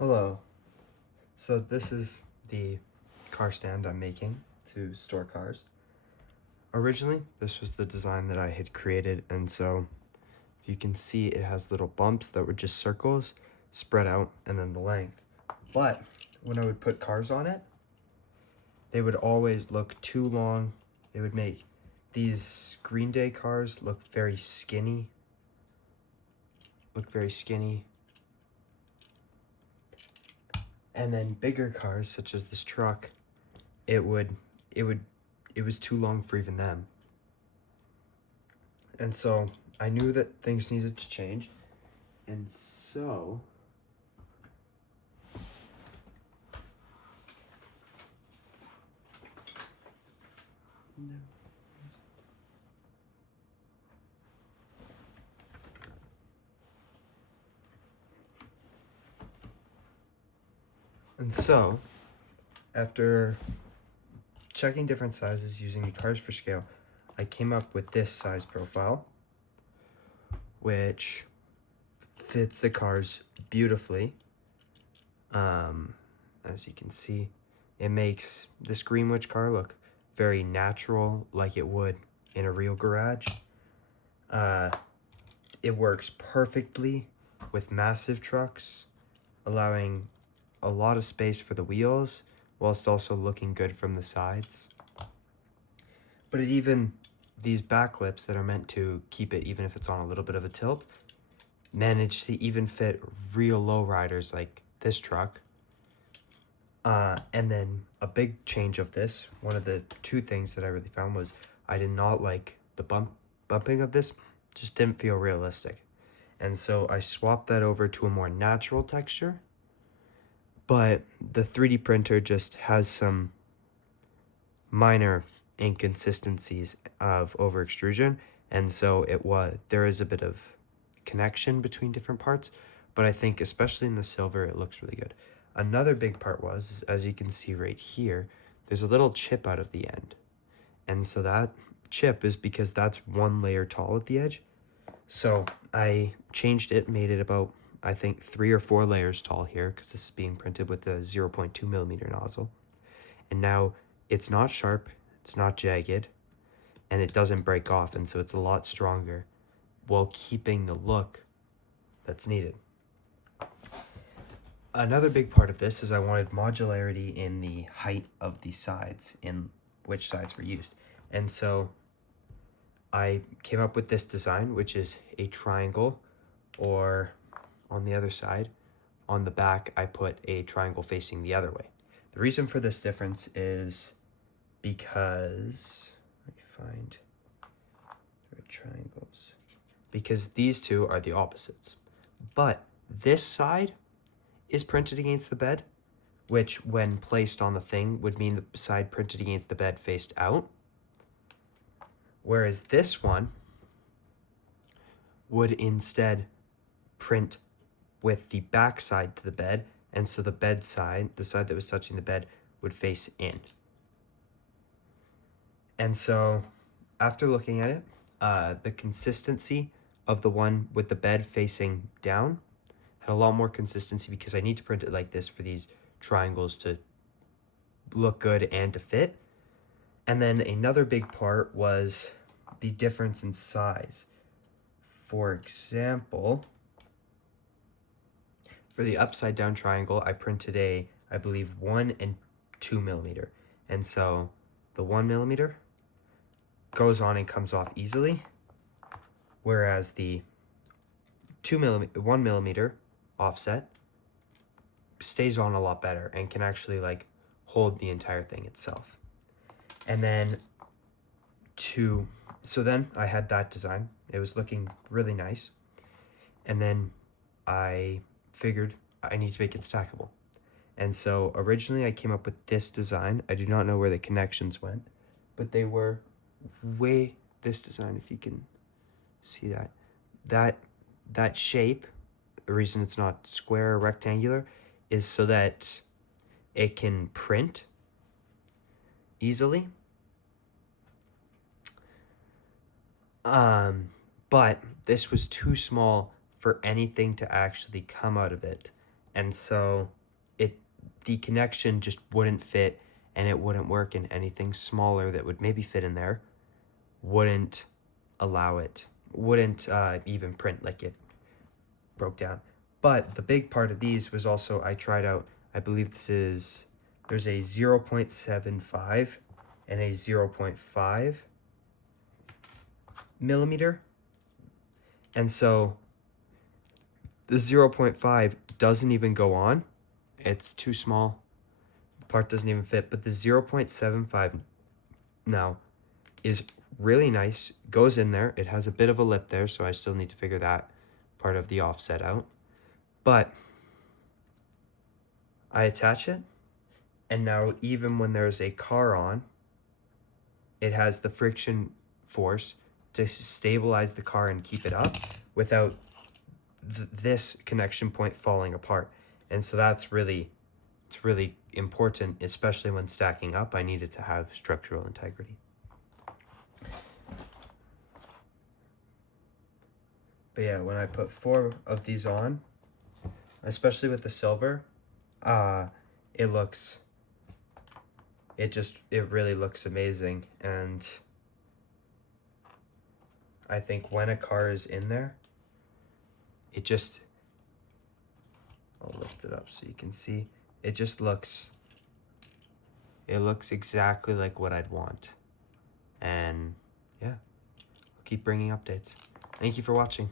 Hello. So this is the car stand I'm making to store cars. Originally, this was the design that I had created, and so if you can see, it has little bumps that were just circles spread out and then the length. But when I would put cars on it, they would always look too long. They would make these Green Day cars look very skinny. And then bigger cars, such as this truck, it was too long for even them. And so I knew that things needed to change. And so after checking different sizes using the Cars for Scale, I came up with this size profile, which fits the cars beautifully. As you can see, it makes this Greenwich car look very natural, like it would in a real garage. It works perfectly with massive trucks, allowing a lot of space for the wheels, whilst also looking good from the sides. But these back lips that are meant to keep it even if it's on a little bit of a tilt, manage to even fit real lowriders like this truck. And then a big change of this, one of the two things that I really found was I did not like the bumping of this, just didn't feel realistic. And so I swapped that over to a more natural texture, but the 3D printer just has some minor inconsistencies of over extrusion, and so there is a bit of connection between different parts, but I think especially in the silver it looks really good. Another big part was, as you can see right here, there's a little chip out of the end, and so that chip is because that's one layer tall at the edge. So I changed it, made it about, I think, 3 or 4 layers tall here, because this is being printed with a 0.2 millimeter nozzle. And now it's not sharp, it's not jagged, and it doesn't break off, and so it's a lot stronger while keeping the look that's needed. Another big part of this is I wanted modularity in the height of the sides, in which sides were used. And so I came up with this design, which is a triangle, or on the other side, on the back, I put a triangle facing the other way. The reason for this difference is because, let me find the triangles, because these two are the opposites. But this side is printed against the bed, which when placed on the thing would mean the side printed against the bed faced out. Whereas this one would instead print with the back side to the bed, and so the bed side, the side that was touching the bed, would face in. And so after looking at it, the consistency of the one with the bed facing down had a lot more consistency, because I need to print it like this for these triangles to look good and to fit. And then another big part was the difference in size. For example, for the upside down triangle, I printed I believe 1 and 2 millimeter. And so the 1 millimeter goes on and comes off easily, whereas the 1 millimeter offset stays on a lot better and can actually like hold the entire thing itself. And then so then I had that design. It was looking really nice. And then I figured I need to make it stackable. And so originally I came up with this design. I do not know where the connections went, but they were this design, if you can see that shape, the reason it's not square or rectangular is so that it can print easily. But this was too small for anything to actually come out of it And so the connection just wouldn't fit, and it wouldn't work, and anything smaller that would maybe fit in there wouldn't allow it, wouldn't even print, like it broke down. But the big part of these was also, I tried out, I believe there's a 0.75 and a 0.5 millimeter. And so the 0.5 doesn't even go on. It's too small. The part doesn't even fit. But the 0.75 now is really nice. Goes in there. It has a bit of a lip there, so I still need to figure that part of the offset out. But I attach it, and now even when there's a car on, it has the friction force to stabilize the car and keep it up without this connection point falling apart. And so it's really important, especially when stacking up. I need it to have structural integrity. But yeah, when I put 4 of these on, especially with the silver, it really looks amazing. And I think when a car is in there, I'll lift it up so you can see, it looks exactly like what I'd want. And yeah, I'll keep bringing updates. Thank you for watching.